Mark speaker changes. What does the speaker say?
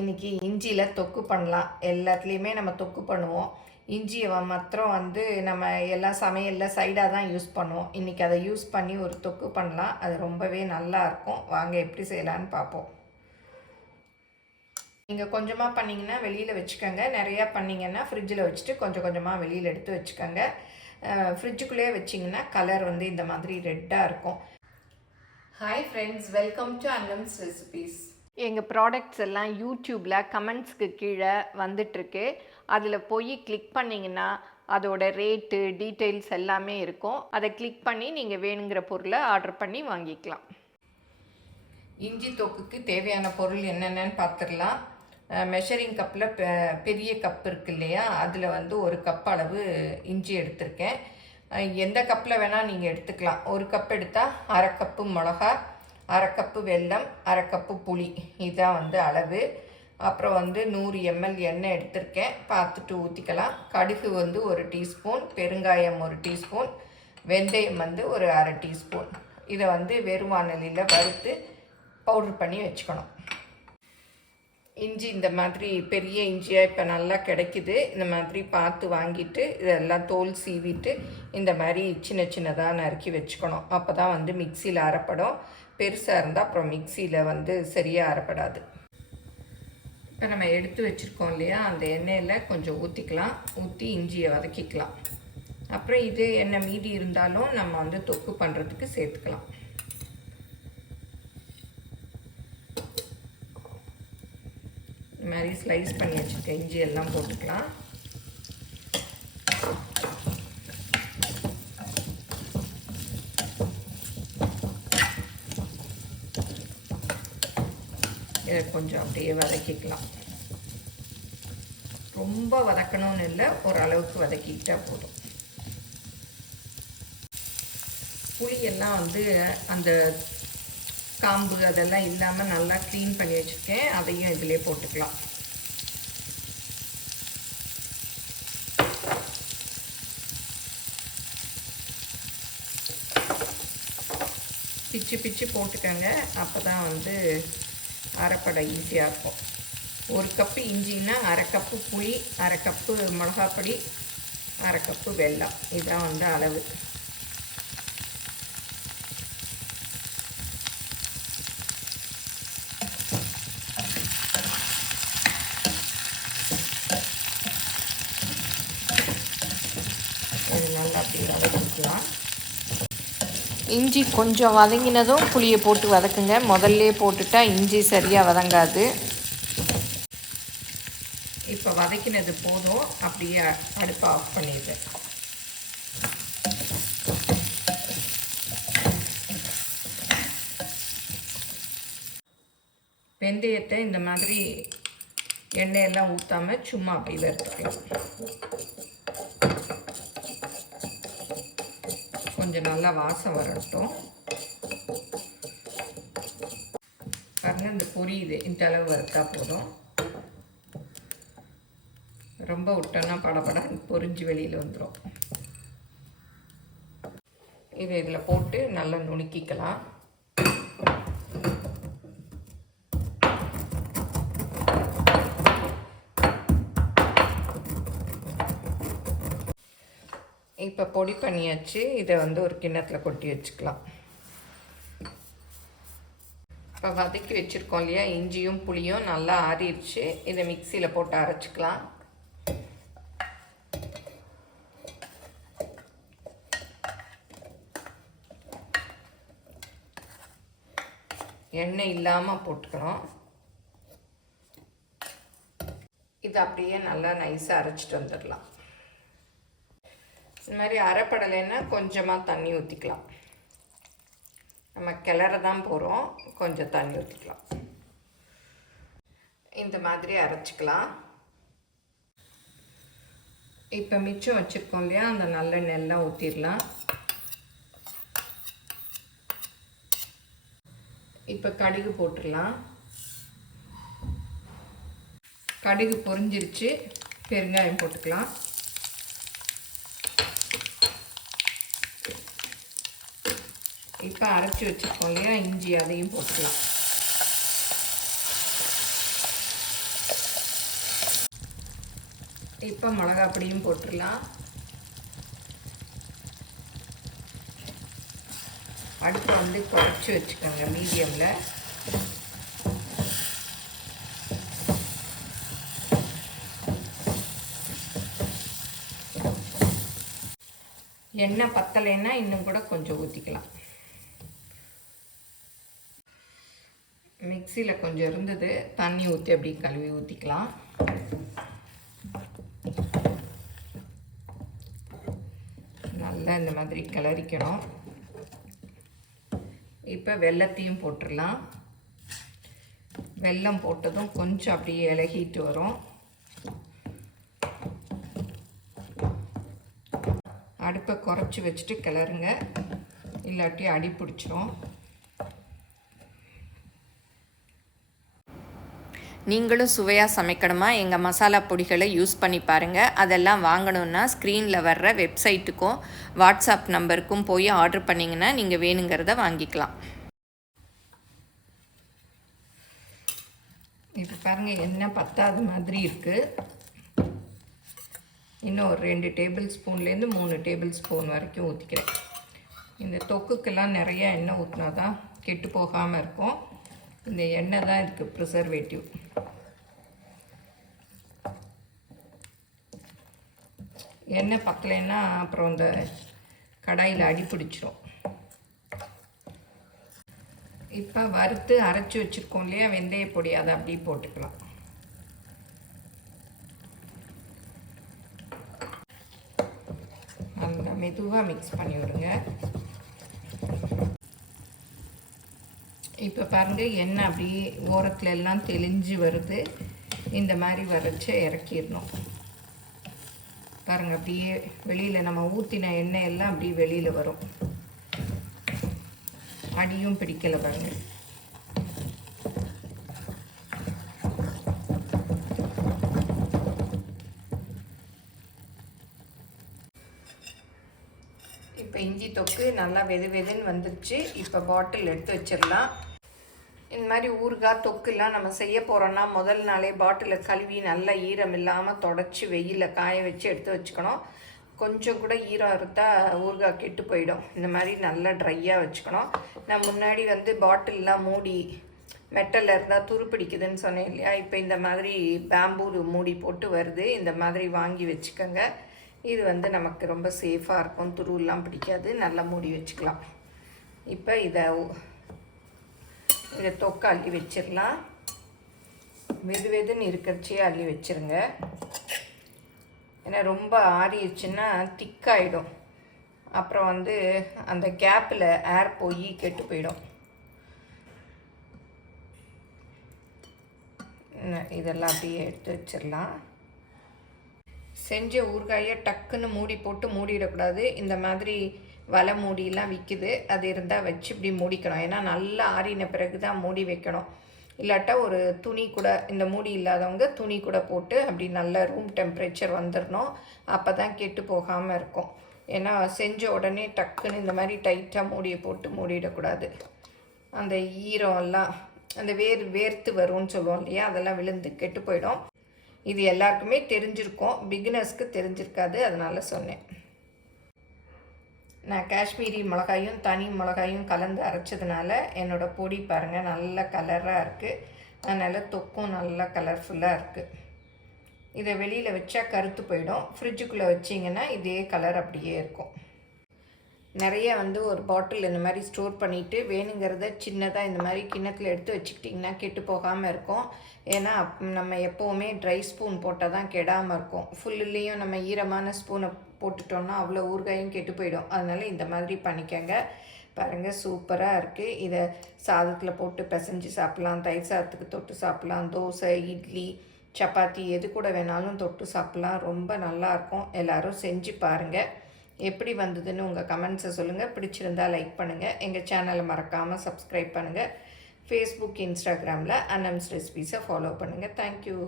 Speaker 1: இன்றைக்கி இஞ்சியில் தொக்கு பண்ணலாம். எல்லாத்துலேயுமே நம்ம தொக்கு பண்ணுவோம். இஞ்சியை மாத்திரம் வந்து நம்ம எல்லா சமையலில் சைடாக தான் யூஸ் பண்ணுவோம். இன்றைக்கி அதை யூஸ் பண்ணி ஒரு தொக்கு பண்ணலாம். அது ரொம்பவே நல்லாயிருக்கும் வாங்க எப்படி செய்யலான்னு பார்ப்போம். நீங்கள் கொஞ்சமாக பண்ணிங்கன்னா வெளியில் வச்சுக்கோங்க. நிறையா பண்ணிங்கன்னா ஃப்ரிட்ஜில் வச்சுட்டு கொஞ்சம் கொஞ்சமாக வெளியில் எடுத்து வச்சுக்கோங்க. ஃப்ரிட்ஜுக்குள்ளேயே வச்சிங்கன்னா கலர் வந்து இந்த மாதிரி ரெட்டாக இருக்கும். Hi friends welcome to Annam's recipes எங்கள் ப்ராடக்ட்ஸ் எல்லாம் யூடியூப்பில் கமெண்ட்ஸ்க்கு கீழே வந்துட்டுருக்கு. அதில் போய் கிளிக் பண்ணிங்கன்னா அதோட ரேட்டு டீட்டெயில்ஸ் எல்லாமே இருக்கும். அதை கிளிக் பண்ணி நீங்கள் வேணுங்கிற பொருளை ஆர்டர் பண்ணி வாங்கிக்கலாம். இஞ்சி தொக்குக்கு தேவையான பொருள் என்னென்னு பார்த்துடலாம். மெஷரிங் கப்பில் பெரிய கப் இருக்கு இல்லையா? அதில் வந்து ஒரு கப் அளவு இஞ்சி எடுத்திருக்கேன். எந்த கப்பில் வேணால் நீங்கள் எடுத்துக்கலாம். ஒரு கப் எடுத்தால் அரை கப்பு மிளகா அரை கப்பு வெல்லம் அரை கப்பு புளி. இதான் வந்து அளவு. அப்புறம் வந்து நூறு எம்எல் எண்ணெய் எடுத்திருக்கேன். பார்த்துட்டு ஊற்றிக்கலாம் கடுகு வந்து ஒரு டீஸ்பூன் பெருங்காயம் ஒரு டீஸ்பூன் வெந்தயம் வந்து ஒரு அரை டீஸ்பூன். இதை வந்து வெறும் வானலியில் வறுத்து பவுடர் பண்ணி வச்சுக்கணும். இஞ்சி இந்த மாதிரி பெரிய இஞ்சியாக இப்போ நல்லா கிடைக்குது. இந்த மாதிரி பார்த்து வாங்கிட்டு இதெல்லாம் தோல் சீவிட்டு இந்த மாதிரி சின்ன சின்னதாக நறுக்கி வச்சுக்கணும். அப்போ தான் வந்து மிக்சியில் அரைப்படும். பெருசாக இருந்தால் அப்புறம் மிக்சியில் வந்து சரியாக அரைப்படாது. இப்போ நம்ம எடுத்து வச்சுருக்கோம் இல்லையா? அந்த எண்ணெயில் கொஞ்சம் ஊற்றிக்கலாம் ஊற்றி இஞ்சியை வதக்கிக்கலாம். அப்புறம் இது எண்ணெய் மீதி இருந்தாலும் நம்ம வந்து தொக்கு பண்ணுறதுக்கு சேர்த்துக்கலாம். இந்த மாதிரி ஸ்லைஸ் பண்ணி வச்சுருக்க இஞ்சி எல்லாம் போட்டுக்கலாம். இதை கொஞ்சம் அப்படியே வதக்கிக்கலாம். ரொம்ப வதக்கணும்னு இல்லை ஓரளவுக்கு வதக்கிக்கிட்டால் போதும். புளியெல்லாம் வந்து அந்த காம்பு அதெல்லாம் இல்லாமல் நல்லா க்ளீன் பண்ணி வச்சுருக்கேன். அதையும் இதிலே போட்டுக்கலாம். பிச்சு பிச்சு போட்டுக்கோங்க. அப்போ தான் வந்து அரைப்படை ஈஸியாக இருக்கும். ஒரு கப்பு இஞ்சின்னா அரை கப்பு புளி அரை கப்பு மிளகாப்பொடி அரை கப்பு வெல்லம். இதுதான் வந்து அளவு. இது நல்லா அப்படி வதக்கிக்கலாம். இஞ்சி கொஞ்சம் வதங்கினதும் புளியை போட்டு வதக்குங்க. முதல்ல போட்டுட்டா இஞ்சி சரியாக வதங்காது. இப்போ வதக்கினது போதும். அப்படியே அடுப்பை ஆஃப் பண்ணிடுது வெந்தயத்தை இந்த மாதிரி எண்ணெயெல்லாம் ஊற்றாமல் சும்மா அப்படியே வறுத்துக்கலாம் கொஞ்சம் நல்லா வாசம் வரட்டும். பாருங்க இந்த பொரியுது. இந்த அளவு வறுத்தா போதும். ரொம்ப விட்டோன்னா படபட பொரிஞ்சு வெளியில் வந்துடும் இதை இதில் போட்டு நல்லா நுணுக்கிக்கலாம். இப்போ பொடி பண்ணியாச்சு. இதை வந்து ஒரு கிண்ணத்தில் கொட்டி வச்சுக்கலாம். இப்போ வதக்கி வச்சுருக்கோம் இல்லையா? இஞ்சியும் புளியும் நல்லா ஆறிடுச்சு. இதை மிக்சியில் போட்டு அரைச்சிக்கலாம். எண்ணெய் இல்லாமல் போட்டுக்கணும் இது அப்படியே நல்லா நைஸாக அரைச்சிட்டு வந்துடலாம். இந்த மாதிரி அரைப்படலைன்னா கொஞ்சமாக தண்ணி ஊற்றிக்கலாம் நம்ம கிளற தான் போகிறோம் கொஞ்சம் தண்ணி ஊற்றிக்கலாம் இந்த மாதிரி அரைச்சிக்கலாம். இப்போ மிச்சம் வச்சுருக்கோம் இல்லையா? அந்த நல்ல நெல்லாம் ஊற்றிடலாம் இப்போ கடுகு போட்டுடலாம். கடுகு பொரிஞ்சிருச்சு. பெருங்காயம் போட்டுக்கலாம். இப்போ அரைச்சி வச்சுருக்கோம் இல்லையா இஞ்சி அதையும் போட்டுக்கலாம் இப்போ மிளகா பொடியும் போட்டுடலாம் அடுப்பு வந்து குறைச்சி வச்சுக்கோங்க மீடியமில் எண்ணெய் பத்தலைன்னா இன்னும் கூட கொஞ்சம் ஊற்றிக்கலாம் மிக்சியில் கொஞ்சம் இருந்தது. தண்ணி ஊற்றி அப்படியே கழுவி ஊற்றிக்கலாம் நல்லா இந்த மாதிரி கிளறிக்கணும். இப்போ வெல்லத்தையும் போட்டுடலாம். வெல்லம் போட்டதும் கொஞ்சம் அப்படியே இலகிட்டு வரும். அடுப்பை குறைச்சி வச்சுட்டு கிளறுங்க. இல்லாட்டி அடி பிடிச்சிரும்.
Speaker 2: நீங்களும் சுவையாக சமைக்கணுமா? எங்கள் மசாலா பொடிகளை யூஸ் பண்ணி பாருங்கள் அதெல்லாம் வாங்கணுன்னா ஸ்க்ரீனில் வர்ற வெப்சைட்டுக்கும் வாட்ஸ்அப் நம்பருக்கும் போய் ஆர்டர் பண்ணிங்கன்னா நீங்கள் வேணுங்கிறத வாங்கிக்கலாம்.
Speaker 1: இப்போ பாருங்கள் எண்ணெய் பத்தாத மாதிரி இருக்குது இன்னும் ஒரு ரெண்டு டேபிள் ஸ்பூன்லேருந்து மூணு டேபிள் ஸ்பூன் வரைக்கும் ஊற்றிக்கிறேன் இந்த தொக்குக்கெல்லாம் நிறைய எண்ணெய் ஊற்றினா தான் கெட்டு போகாமல் இருக்கும். இந்த எண்ணெய் தான் இருக்குது ப்ரிசர்வேட்டிவ் எண்ணெய் பத்தலைன்னா அப்புறம் இந்த கடாயில் அடி பிடிச்சிரும். இப்போ வறுத்து அரைச்சி வச்சுருக்கோம் இல்லையா? வெந்தய பொடி அதை அப்படியே போட்டுக்கலாம். நல்லா மெதுவாக மிக்ஸ் பண்ணி விடுங்க. இப்போ பாருங்கள் எண்ணெய் அப்படியே ஓரத்துல எல்லாம் தெளிஞ்சு வருது. இந்த மாதிரி வரைச்சி இறக்கிடணும். பாருங்கள் அப்படியே வெளியில் நம்ம ஊற்றின எண்ணெய் எல்லாம் அப்படியே வெளியில் வரும். அடியும் பிடிக்கலை பாருங்கள் இப்போ இஞ்சி தொக்கு நல்லா வெது வெதுன்னு வந்துருச்சு. இப்போ பாட்டில் எடுத்து வச்சிடலாம். இந்த மாதிரி ஊறுகாய் தொக்குலாம் நம்ம செய்ய போகிறோன்னா முதல் நாளே பாட்டிலை கழுவி நல்லா ஈரம் இல்லாமல் தொடச்சி வெயிலில் காய வச்சு எடுத்து வச்சுக்கணும். கொஞ்சம் கூட ஈரம் இருந்தால் ஊறுகாய் கெட்டு போயிடும். இந்த மாதிரி நல்லா ட்ரையாக வச்சுக்கணும். நான் முன்னாடி வந்து பாட்டில்லாம் மூடி மெட்டலில் இருந்தால் துரு பிடிக்குதுன்னு சொன்னேன் இல்லையா? இப்போ இந்த மாதிரி பேம்பூ மூடி போட்டு வருது. இந்த மாதிரி வாங்கி வச்சுக்கோங்க. இது வந்து நமக்கு ரொம்ப சேஃபாக இருக்கும். துருவெல்லாம் பிடிக்காது. நல்லா மூடி வச்சுக்கலாம். இப்போ இதை இதை தொக்க அள்ளி வச்சிடலாம் வெது வெதுன்னு இருக்கிறச்சியே அள்ளி வச்சிருங்க. ஏன்னா ரொம்ப ஆறிடுச்சுன்னா திக்காயிடும். அப்புறம் வந்து அந்த கேப்பில் ஏர் போய் கெட்டு போயிடும். இதெல்லாம் அப்படியே எடுத்து வச்சிடலாம் செஞ்ச ஊறுகாயை டக்குன்னு மூடி போட்டு மூடிடக்கூடாது. இந்த மாதிரி வலை மூடியெல்லாம் விற்கிது அது இருந்தால் வச்சு இப்படி மூடிக்கணும். ஏன்னா நல்லா ஆறின பிறகு தான் மூடி வைக்கணும். இல்லாட்டா ஒரு துணி கூட இந்த மூடி இல்லாதவங்க துணி கூட போட்டு அப்படி நல்ல ரூம் டெம்பரேச்சர் வந்துடணும் அப்போ தான் கெட்டு போகாமல் இருக்கும். ஏன்னா செஞ்ச உடனே டக்குன்னு இந்த மாதிரி டைட்டாக மூடியை போட்டு மூடிடக்கூடாது. அந்த ஈரம் எல்லாம் அந்த வேர் வேர்த்து வரும்னு சொல்லுவோம் இல்லையா? அதெல்லாம் விழுந்து கெட்டு போயிடும். இது எல்லாருக்குமே தெரிஞ்சிருக்கும். பிகினர்ஸ்க்கு தெரிஞ்சிருக்காது. அதனால் சொன்னேன். நான் காஷ்மீரி மிளகாயும் தனி மிளகாயும் கலந்து அரைச்சதுனால என்னோடய பொடி பாருங்கள் நல்ல கலராக இருக்குது அதனால் தொக்கும் நல்லா கலர்ஃபுல்லாக இருக்குது இதை வெளியில் வச்சா கருத்து போயிடும். ஃப்ரிட்ஜுக்குள்ளே வச்சிங்கன்னா இதே கலர் அப்படியே இருக்கும். நிறைய வந்து ஒரு பாட்டில் இந்த மாதிரி ஸ்டோர் பண்ணிவிட்டு வேணுங்கிறத சின்னதாக இந்த மாதிரி கிண்ணத்தில் எடுத்து வச்சுக்கிட்டிங்கன்னா கெட்டு போகாமல் இருக்கும். ஏன்னா நம்ம எப்போவுமே ட்ரை ஸ்பூன் போட்டால் தான் கெடாமல் இருக்கும். ஃபுல்லுலேயும் நம்ம ஈரமான ஸ்பூனை போட்டுட்டோன்னா அவ்வளோ ஊறுகாயும் கெட்டு போயிடும். அதனால் இந்த மாதிரி பண்ணிக்கோங்க. பாருங்கள் சூப்பராக இருக்குது இதை சாதத்தில் போட்டு பிசைஞ்சு சாப்பிட்லாம். தயிர் சாதத்துக்கு தொட்டு சாப்பிட்லாம். தோசை இட்லி சப்பாத்தி எது கூட வேணாலும் தொட்டு சாப்பிட்லாம். ரொம்ப நல்லாயிருக்கும் எல்லோரும் செஞ்சு பாருங்கள் எப்படி வந்ததுன்னு உங்கள் கமெண்ட்ஸை சொல்லுங்கள் பிடிச்சிருந்தால் லைக் பண்ணுங்கள் எங்கள் சேனலை மறக்காமல் சப்ஸ்கிரைப் பண்ணுங்கள் ஃபேஸ்புக் இன்ஸ்டாகிராமில் அன்னம்ஸ் ரெசிபீஸை ஃபாலோ பண்ணுங்கள் தேங்க்யூ